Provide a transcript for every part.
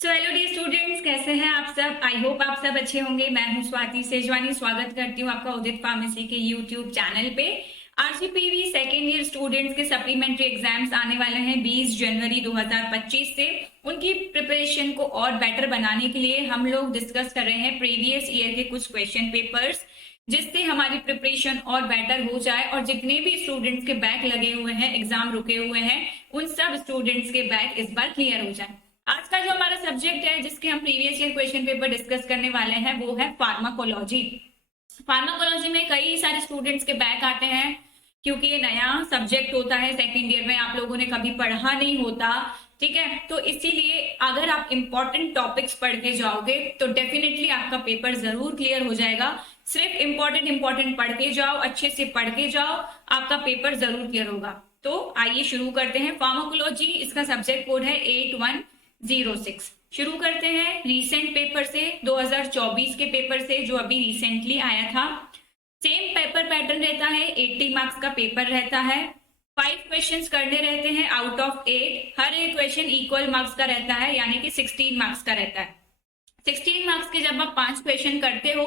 Hello D students, कैसे हैं आप सब। आई होप आप सब अच्छे होंगे। मैं हूं स्वाति सेजवानी, स्वागत करती हूं आपका उदित फार्मेसी के यूट्यूब चैनल पे। आरसीपीवी सेकेंड ईयर स्टूडेंट्स के सप्लीमेंट्री एग्जाम्स आने वाले हैं 20 जनवरी 2025 से। उनकी प्रिपरेशन को और बेटर बनाने के लिए हम लोग डिस्कस कर रहे हैं प्रीवियस ईयर के कुछ क्वेश्चन पेपर्स, जिससे हमारी प्रिपरेशन और बेटर हो जाए और जितने भी स्टूडेंट्स के बैक लगे हुए हैं, एग्जाम रुके हुए हैं, उन सब स्टूडेंट्स के बैक इस बार क्लियर हो जाए। आज का जो हमारा सब्जेक्ट है, जिसके हम previous year question paper discuss करने वाले हैं, वो है फार्माकोलॉजी। फार्माकोलॉजी में कई सारे स्टूडेंट्स के बैक आते हैं, क्योंकि ये नया सब्जेक्ट होता है, सेकेंड ईयर में आप लोगों ने कभी पढ़ा नहीं होता। ठीक है, तो इसीलिए अगर आप इंपॉर्टेंट टॉपिक्स पढ़ के जाओगे तो डेफिनेटली आपका पेपर जरूर क्लियर हो जाएगा। सिर्फ इंपॉर्टेंट पढ़ के जाओ, अच्छे से पढ़ के जाओ, आपका पेपर जरूर क्लियर होगा। तो आइए शुरू करते हैं। फार्माकोलॉजी, इसका सब्जेक्ट कोड है 8106। शुरू करते हैं रीसेंट पेपर से, 2024 के पेपर से, जो अभी रिसेंटली आया था। सेम पेपर पैटर्न रहता है, 80 मार्क्स का पेपर रहता है। 5 क्वेश्चंस करने रहते हैं आउट ऑफ 8। हर एक क्वेश्चन इक्वल मार्क्स का रहता है, यानी कि 16 मार्क्स का रहता है। 16 मार्क्स के जब आप 5 क्वेश्चन करते हो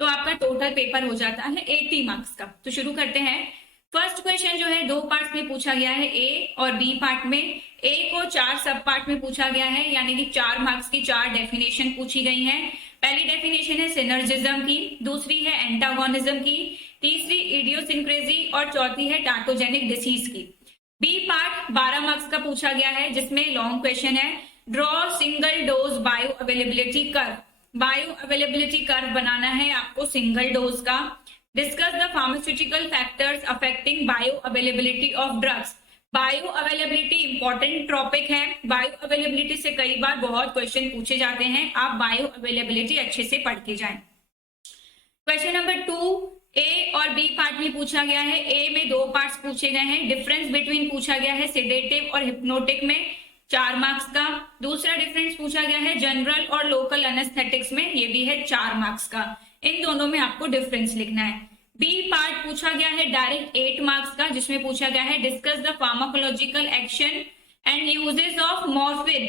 तो आपका टोटल पेपर हो जाता है 80 मार्क्स का। तो शुरू करते हैं। फर्स्ट क्वेश्चन जो है 2 पार्ट्स में पूछा गया है, ए और बी पार्ट में। ए को 4 सब पार्ट में पूछा गया है, यानी कि 4 मार्क्स की 4 डेफिनेशन पूछी गई हैं। पहली डेफिनेशन है सिनर्जिज्म की, दूसरी है एंटागोनिज्म की, तीसरी इडियोसिंक्रेसी और चौथी है टाटोजेनिक डिसीज की। बी पार्ट 12 मार्क्स का पूछा गया है, जिसमें लॉन्ग क्वेश्चन है draw single dose bioavailability curve. Bioavailability curve बनाना है आपको सिंगल डोज का। Discuss the pharmaceutical factors affecting bioavailability of drugs. Bioavailability important topic है। बायो अवेलेबिलिटी से कई बार बहुत क्वेश्चन पूछे जाते हैं, आप बायो अवेलेबिलिटी अच्छे से पढ़ के जाएं। क्वेश्चन नंबर 2 ए और बी पार्ट में पूछा गया है। ए में 2 पार्ट्स पूछे गए हैं। डिफरेंस बिटवीन पूछा गया है सेडेटिव और हिप्नोटिक में, 4 मार्क्स का। दूसरा डिफरेंस पूछा गया है जनरल और लोकल एनेस्थेटिक्स में, ये भी है 4 मार्क्स का। इन दोनों में आपको डिफरेंस लिखना है। बी पार्ट पूछा गया है डायरेक्ट 8 मार्क्स का, जिसमें पूछा गया है discuss the pharmacological action and uses of morphine.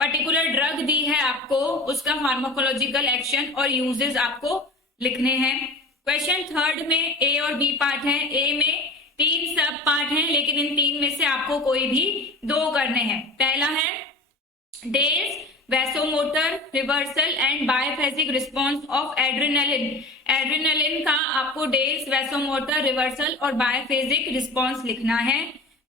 Particular drug दी है आपको, उसका फार्माकोलॉजिकल एक्शन और यूजेस आपको लिखने हैं। क्वेश्चन थर्ड में ए और बी पार्ट है। ए में 3 सब पार्ट हैं, लेकिन इन 3 में से आपको कोई भी 2 करने हैं। पहला है Dale's vasomotor reversal and biphasic response of adrenaline. Adrenaline का आपको डेज वैसोमोटर रिवर्सल और बायोफेजिक रिस्पॉन्स लिखना है।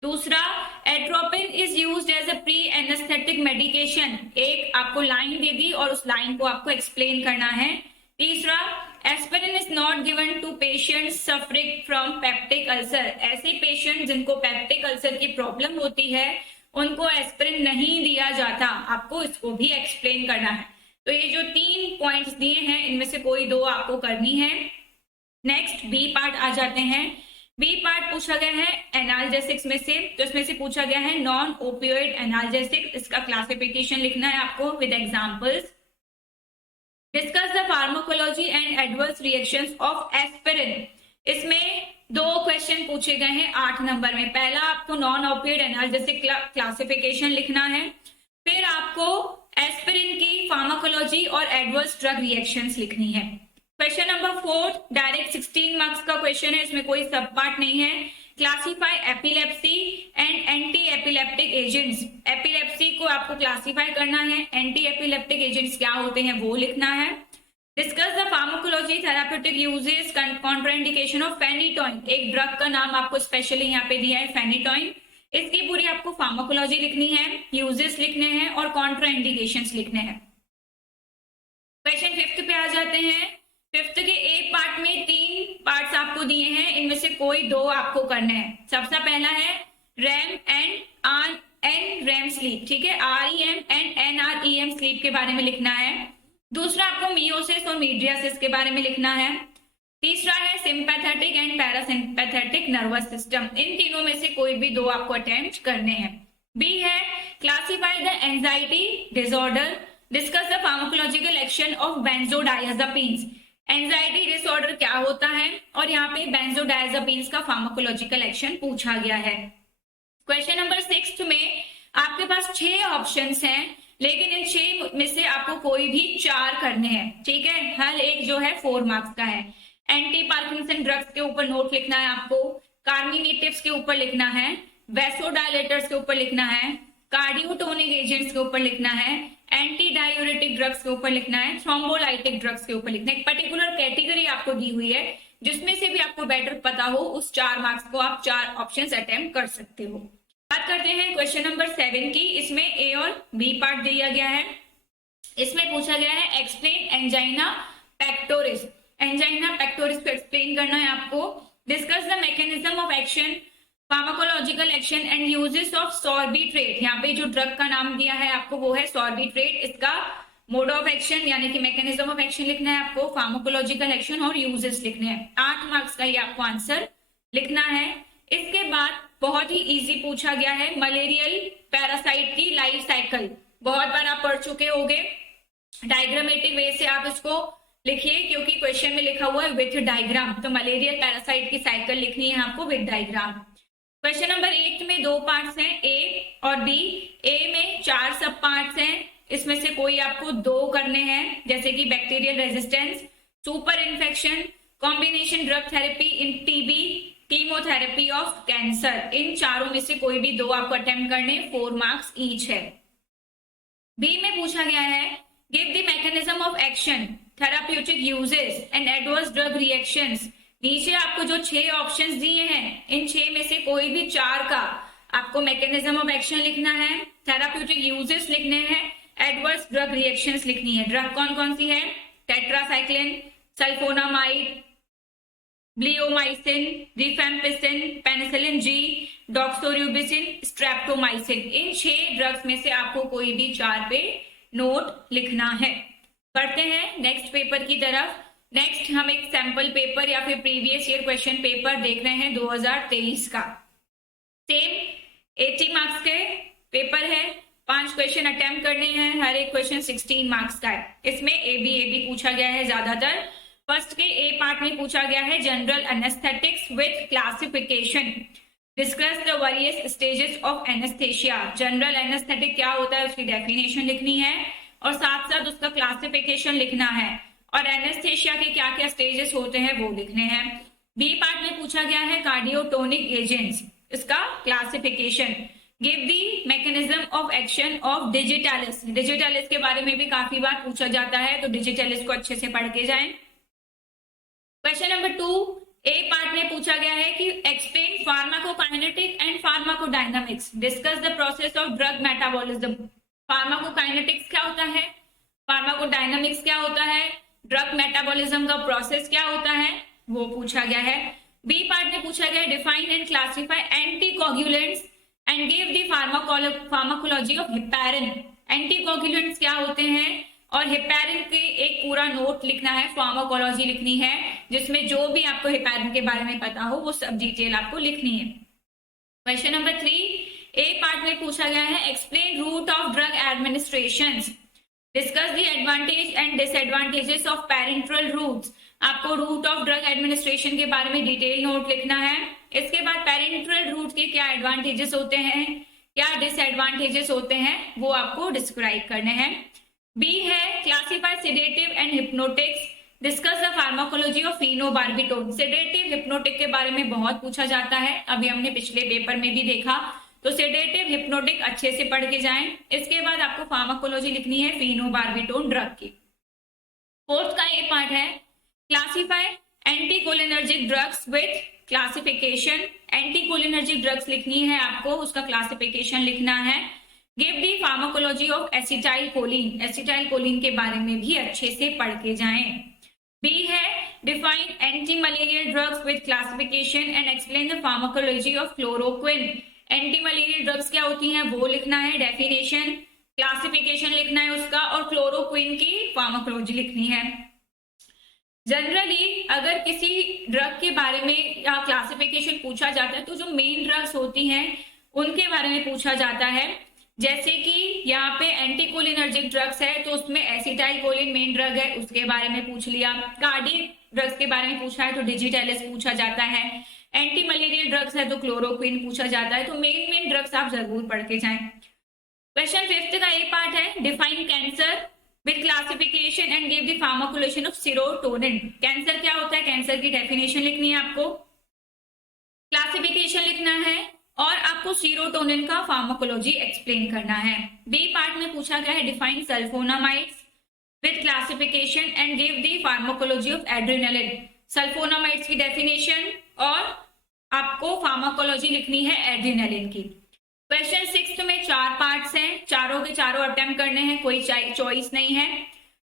दूसरा, atropine is used as a pre anaesthetic medication. एक आपको लाइन दे दी और उस लाइन को आपको एक्सप्लेन करना है। तीसरा, aspirin is not given to patients suffering from peptic ulcer. ऐसे पेशेंट जिनको पेप्टिक अल्सर की प्रॉब्लम होती है, उनको एस्पिरिन नहीं दिया जाता। आपको इसको भी एक्सप्लेन करना है। तो ये जो 3 पॉइंट्स दिए हैं, इनमें से कोई 2 आपको करनी है। नेक्स्ट बी पार्ट आ जाते हैं। बी पार्ट पूछा गया है एनाल्जेसिक्स में से, तो इसमें से पूछा गया है नॉन ओपियोइड एनाल्जेसिक। इसका क्लासिफिकेशन लिखना है आपको with examples. Discuss the pharmacology and adverse reactions of aspirin. इसमें 2 क्वेश्चन पूछे गए हैं 8 नंबर में। पहला आपको नॉन ओपियोइड एनाल्जेसिक क्लासिफिकेशन लिखना है, फिर आपको एस्पिरिन की फार्माकोलॉजी और एडवर्स ड्रग रिएक्शंस लिखनी है। क्वेश्चन नंबर 4 डायरेक्ट 16 मार्क्स का क्वेश्चन है, इसमें कोई सब पार्ट नहीं है। Classify epilepsy and anti epileptic agents. Epilepsy को आपको क्लासीफाई करना है, एंटी एपिलेप्टिक एजेंट्स क्या होते हैं वो लिखना है। Discuss the pharmacology therapeutic uses contraindication of phenytoin. एक ड्रग का नाम आपको स्पेशली यहाँ पे दिया है फेनिटोइन। इसकी पूरी आपको फार्माकोलॉजी लिखनी है, यूजेस लिखने हैं और कॉन्ट्राइंडिकेशंस लिखने हैं। क्वेश्चन 5th पे आ जाते हैं। 5th के ए पार्ट में 3 पार्ट्स आपको दिए हैं, इनमें से कोई 2 आपको करने हैं। सबसे पहला है REM and N REM sleep. ठीक है, REM एंड NREM स्लीप के बारे में लिखना है। दूसरा आपको मियोसिस और मीडियासिस के बारे में लिखना है। तीसरा है sympathetic and parasympathetic nervous system. इन तीनों में से कोई भी 2 आपको अटेम्प्ट करने हैं। बी है classify the anxiety disorder. Discuss the pharmacological action of benzodiazepines. Anxiety disorder क्या होता है और यहाँ पे बेंजोडाइazepines का फार्माकोलॉजिकल एक्शन पूछा गया है। क्वेश्चन नंबर 6 में आपके पास 6 ऑप्शंस हैं, लेकिन इन 6 में से आपको कोई भी 4 करने हैं, ठीक है। हर एक जो है 4 मार्क्स का है। एंटी पार्किंसन ड्रग्स के ऊपर नोट लिखना है आपको, कार्मिनेटिव्स के ऊपर लिखना है, वैसोडायलेटर्स के ऊपर लिखना है, कार्डियोटोनिक एजेंट्स के ऊपर लिखना है, एंटी डायूरेटिक ड्रग्स के ऊपर लिखना है, थ्रोम्बोलाइटिक ड्रग्स के ऊपर लिखना है। एक पर्टिकुलर कैटेगरी आपको दी हुई है, जिसमें से भी आपको बेटर पता हो उस 4 मार्क्स को आप 4 ऑप्शंस अटेम्प्ट कर सकते हो। बात करते हैं क्वेश्चन नंबर 7 की। इसमें ए और बी पार्ट दिया गया है। इसमें पूछा गया है explain angina pectoris. Angina pectoris को एक्सप्लेन करना है आपको। Discuss the mechanism of action, pharmacological action and uses of Sorbitrate. यहाँ पे जो ड्रग का नाम दिया है आपको वो है सॉर्बिट्रेट। इसका मोड ऑफ एक्शन यानी कि मैकेनिज्म ऑफ एक्शन लिखना है आपको, फार्माकोलॉजिकल एक्शन और यूजेस लिखने हैं। 8 मार्क्स का ये आपको आंसर लिखना है। इसके बाद बहुत ही इजी पूछा गया है मलेरियल पैरासाइट की लाइफ साइकिल। बहुत बार आप पढ़ चुके होंगे। डायग्रामेटिक वे से आप इसको लिखिए, क्योंकि क्वेश्चन में लिखा हुआ है विथ डायग्राम, तो मलेरियल पैरासाइट की साइकिल लिखनी है आपको विथ डायग्राम। क्वेश्चन नंबर 8 में 2 पार्ट्स हैं, ए और बी। ए में 4 सब पार्ट्स हैं, इसमें से कोई आपको 2 करने हैं, जैसे कि bacterial resistance, super infection, combination drug therapy in TB, chemotherapy of cancer. इन चारों में से कोई भी 2 आपको अटेम्प्ट करने, 4 मार्क्स ईच है। बी में पूछा गया है give the mechanism of action, therapeutic uses and adverse drug reactions. नीचे आपको जो 6 ऑप्शंस दिए हैं, इन 6 में से कोई भी 4 का आपको मैकेनिज्म ऑफ एक्शन लिखना है, थेराप्यूटिक यूजेस लिखने हैं, एडवर्स ड्रग रिएक्शंस लिखनी है। ड्रग कौन कौन सी है? Tetracycline, sulfonamide, bleomycin, rifampicin, penicillin G, doxorubicin, streptomycin. इन 6 ड्रग्स में से आपको कोई भी 4 पे नोट लिखना है। बढ़ते हैं नेक्स्ट पेपर की तरफ। नेक्स्ट हम एक सैंपल पेपर या फिर प्रीवियस ईयर क्वेश्चन पेपर देख रहे हैं 2023 का। सेम 80 मार्क्स के पेपर है, 5 क्वेश्चन अटेम्प्ट करने हैं, हर एक क्वेश्चन 16 मार्क्स का है। इसमें ए बी पूछा गया है ज्यादातर। फर्स्ट के ए पार्ट में पूछा गया है general anaesthetics with classification, discuss the various stages of anaesthesia. General anaesthetic क्या होता है उसकी डेफिनेशन लिखनी है और साथ साथ उसका क्लासिफिकेशन लिखना है, और एनेस्थेशिया के क्या क्या स्टेजेस होते हैं वो लिखने हैं। बी पार्ट में पूछा गया है कार्डियोटोनिक एजेंट्स, इसका classification. Give the mechanism of action of digitalis. Digitalis के बारे में भी काफी बार पूछा जाता है, तो डिजिटालिस को अच्छे से पढ़ के जाएं। क्वेश्चन नंबर 2 ए पार्ट में पूछा गया है कि explain pharmacokinetic and pharmacodynamics, discuss the process of drug metabolism. Pharmacokinetics क्या होता है, फार्माकोडायनामिक्स क्या होता है, ड्रग मेटाबॉलिज्म का प्रोसेस क्या होता है, वो पूछा गया है। बी पार्ट में पूछा गया है define and classify anticoagulants and give the pharmacology of heparin. Anticoagulants क्या होते हैं और हेपेरिन के एक पूरा नोट लिखना है, फार्माकोलॉजी लिखनी है, जिसमें जो भी आपको हेपेरिन के बारे में पता हो वो सब डिटेल आपको लिखनी है। क्वेश्चन नंबर 3 ए पार्ट में पूछा गया है explain route of drug administration, discuss the advantage and disadvantages of parenteral routes. आपको रूट ऑफ ड्रग एडमिनिस्ट्रेशन के बारे में डिटेल नोट लिखना है। इसके बाद पेरेंट्रल रूट के क्या एडवांटेजेस होते हैं, क्या डिसएडवांटेजेस होते हैं, वो आपको डिस्क्राइब करने हैं। बी है classify sedative and hypnotics, discuss the pharmacology of phenobarbitone. Sedative hypnotic के बारे में बहुत पूछा जाता है, अभी हमने पिछले पेपर में भी देखा, तो सेडेटिव हिप्नोटिक अच्छे से पढ़ के जाएं। इसके बाद आपको फार्माकोलॉजी लिखनी है फिनोबार्बिटोन ड्रग की। फोर्थ का ए पार्ट है classify anticholinergic drugs with classification. Anticholinergic drugs लिखनी है आपको, उसका क्लासिफिकेशन लिखना है। Give the pharmacology of acetyl choline. Acetyl choline के बारे में भी अच्छे से पढ़ के जाएं। बी है define anti malarial drugs with classification and explain the pharmacology of chloroquine. Anti malarial drugs क्या होती हैं वो लिखना है, डेफिनेशन, क्लासिफिकेशन लिखना है उसका, और क्लोरोक्विन की फार्माकोलॉजी लिखनी है। जनरली अगर किसी ड्रग के बारे में या क्लासिफिकेशन पूछा जाता है तो जो मेन ड्रग्स होती हैं उनके बारे में पूछा जाता है। जैसे कि यहाँ पे एंटीकोलिनर्जिक ड्रग्स है तो उसमें एसिटाइल कोलिन मेन ड्रग है, उसके बारे में पूछ लिया। कार्डियक ड्रग्स के बारे में पूछा है तो डिजिटेलिस पूछा जाता है। एंटी मलेरियल ड्रग्स है तो क्लोरोक्विन पूछा जाता है। तो मेन ड्रग्स आप जरूर पढ़ के जाएं। क्वेश्चन 5th का ए पार्ट है, define cancer with classification and give the pharmacology of serotonin. Cancer क्या होता है, कैंसर की डेफिनेशन लिखनी है आपको, क्लासिफिकेशन लिखना है और आपको सीरोटोनिन का फार्माकोलॉजी एक्सप्लेन करना है। बी पार्ट में पूछा गया है, define sulfonamides with classification and give the pharmacology of adrenaline. Sulfonamides की डेफिनेशन और आपको फार्माकोलॉजी लिखनी है एड्रेनालिन की। क्वेश्चन 6 में 4 पार्ट्स हैं, चारों के चारों अटेम्प्ट करने हैं, कोई चॉइस नहीं है।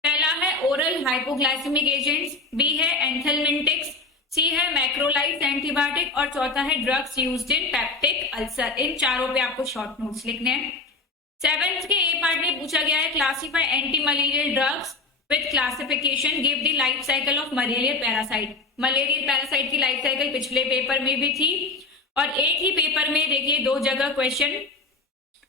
पहला है ओरल हाइपोग्लाइसेमिक एजेंट्स, बी है एंथेलमिंटिक्स, सी है मैक्रोलाइड्स एंटीबायोटिक और चौथा है drugs used in peptic ulcer. इन चारों पे आपको शॉर्ट नोट्स लिखने हैं। 7th के ए पार्ट में पूछा गया है, classify anti malarial drugs with classification, give the life cycle of malarial parasite. Malarial parasite की लाइफ साइकिल पिछले पेपर में भी थी और एक ही पेपर में देखिए 2 जगह क्वेश्चन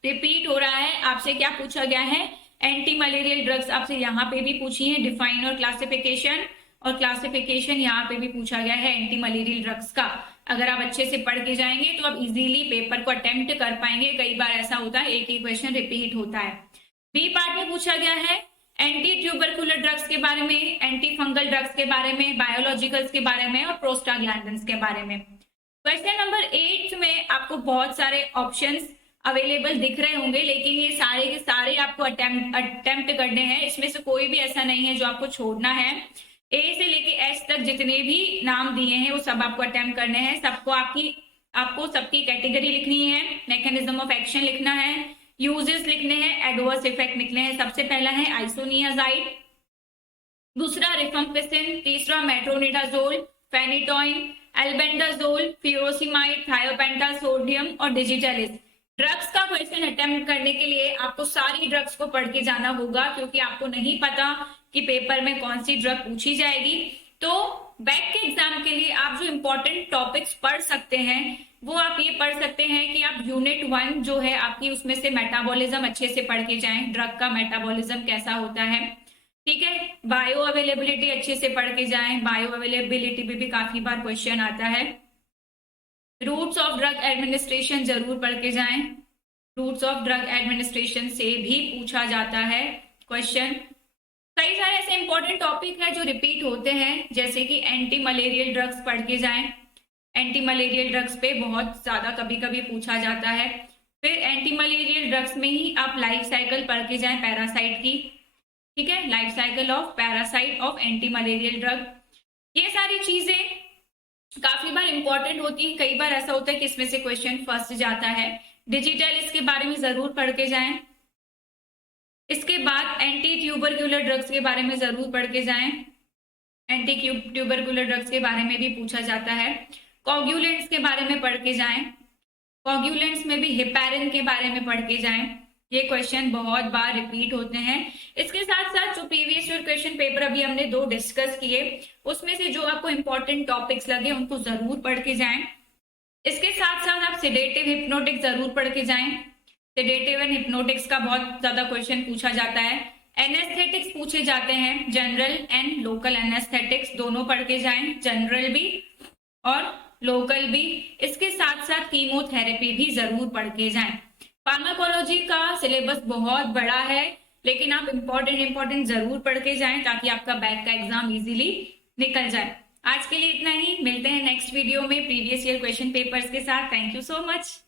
रिपीट हो रहा है। आपसे क्या पूछा गया है, एंटी मलेरियल ड्रग्स आपसे यहाँ पे भी पूछी है, डिफाइन और क्लासिफिकेशन, और क्लासिफिकेशन यहाँ पे भी पूछा गया है एंटी मलेरियल ड्रग्स का। अगर आप अच्छे से पढ़ के जाएंगे तो आप इजीली पेपर को अटेम्प्ट कर पाएंगे। कई बार ऐसा होता है एक ही क्वेश्चन रिपीट होता है। बी पार्ट में पूछा गया है एंटी ट्यूबरकुलर ड्रग्स के बारे में, एंटी फंगल ड्रग्स के बारे में, बायोलॉजिकल्स के बारे में और प्रोस्टाग्लैंडिन्स के बारे में। क्वेश्चन नंबर 8 में आपको बहुत सारे ऑप्शंस अवेलेबल दिख रहे होंगे, लेकिन ये सारे के सारे आपको अटेम्प्ट करने हैं। इसमें से कोई भी ऐसा नहीं है जो आपको छोड़ना है। ए से लेके एस तक जितने भी नाम दिए हैं वो सब आपको अटेम्प्ट करने हैं। आपको सबकी कैटेगरी लिखनी है, मैकेनिज्म ऑफ एक्शन लिखना है, यूजेस लिखने हैं, एडवर्स इफेक्ट लिखने हैं। सबसे पहला है आइसोनियाजाइड, दूसरा रिफम्पिसिन, तीसरा मेट्रोनिडाजोल, फेनिटोइन, एल्बेंडाजोल, फ्यूरोसिमाइड, थायोपेंटासोडियम और डिजिटलिस। ड्रग्स का क्वेश्चन अटेम्प्ट करने के लिए आपको सारी ड्रग्स को पढ़ के जाना होगा, क्योंकि आपको नहीं पता कि पेपर में कौन सी ड्रग पूछी जाएगी। तो बैक के एग्जाम के लिए आप जो इम्पोर्टेंट टॉपिक्स पढ़ सकते हैं वो आप ये पढ़ सकते हैं कि आप यूनिट 1 जो है आपकी, उसमें से मेटाबॉलिज्म अच्छे से पढ़ के जाएं, ड्रग का मेटाबॉलिज्म कैसा होता है, ठीक है। बायो अवेलेबिलिटी अच्छे से पढ़ के जाएं, बायो अवेलेबिलिटी पे भी काफी बार क्वेश्चन आता है। रूट्स ऑफ ड्रग एडमिनिस्ट्रेशन जरूर पढ़ के जाएं, रूट्स ऑफ ड्रग एडमिनिस्ट्रेशन से भी पूछा जाता है क्वेश्चन। कई सारे ऐसे इंपॉर्टेंट टॉपिक है जो रिपीट होते हैं, जैसे कि एंटी मलेरियल ड्रग्स पढ़ के जाएं। एंटी मलेरियल ड्रग्स पे बहुत ज्यादा कभी कभी पूछा जाता है। फिर एंटी मलेरियल ड्रग्स में ही आप लाइफ साइकिल पढ़ के जाएं पैरासाइट की, ठीक है, life cycle of parasite of anti malarial drug. ये सारी चीजें काफी बार इंपॉर्टेंट होती है। कई बार ऐसा होता है कि इसमें से क्वेश्चन फंस जाता है। डिजिटल इसके बारे में जरूर पढ़ के जाएं। इसके बाद एंटी ट्यूबरकुलर ड्रग्स के बारे में जरूर पढ़ के जाएं। एंटी ट्यूबरकुलर ड्रग्स के बारे में भी पूछा जाता है। कोगुलेंट्स के बारे में पढ़ के जाएं। कोगुलेंट्स में भी हेपेरिन के बारे में पढ़ के जाएं। ये क्वेश्चन बहुत बार रिपीट होते हैं। इसके साथ साथ जो प्रीवियस ईयर क्वेश्चन पेपर अभी हमने 2 डिस्कस किए, उसमें से जो आपको इंपॉर्टेंट टॉपिक्स लगे उनको जरूर पढ़ के जाएं। इसके साथ साथ आप सेडेटिव हिप्नोटिक जरूर पढ़ के जाएं। सेडेटिव एंड हिप्नोटिक्स का बहुत ज्यादा क्वेश्चन पूछा जाता है। एनेस्थेटिक्स पूछे जाते हैं, जनरल एंड लोकल एनेस्थेटिक्स दोनों पढ़ के जाएं, जनरल भी और लोकल भी। इसके साथ साथ कीमोथेरेपी भी जरूर पढ़ के जाएं। फार्माकोलॉजी का सिलेबस बहुत बड़ा है, लेकिन आप इंपॉर्टेंट जरूर पढ़ के जाएं ताकि आपका बैक का एग्जाम इजीली निकल जाए। आज के लिए इतना ही, मिलते हैं नेक्स्ट वीडियो में प्रीवियस ईयर क्वेश्चन पेपर्स के साथ। Thank you so much.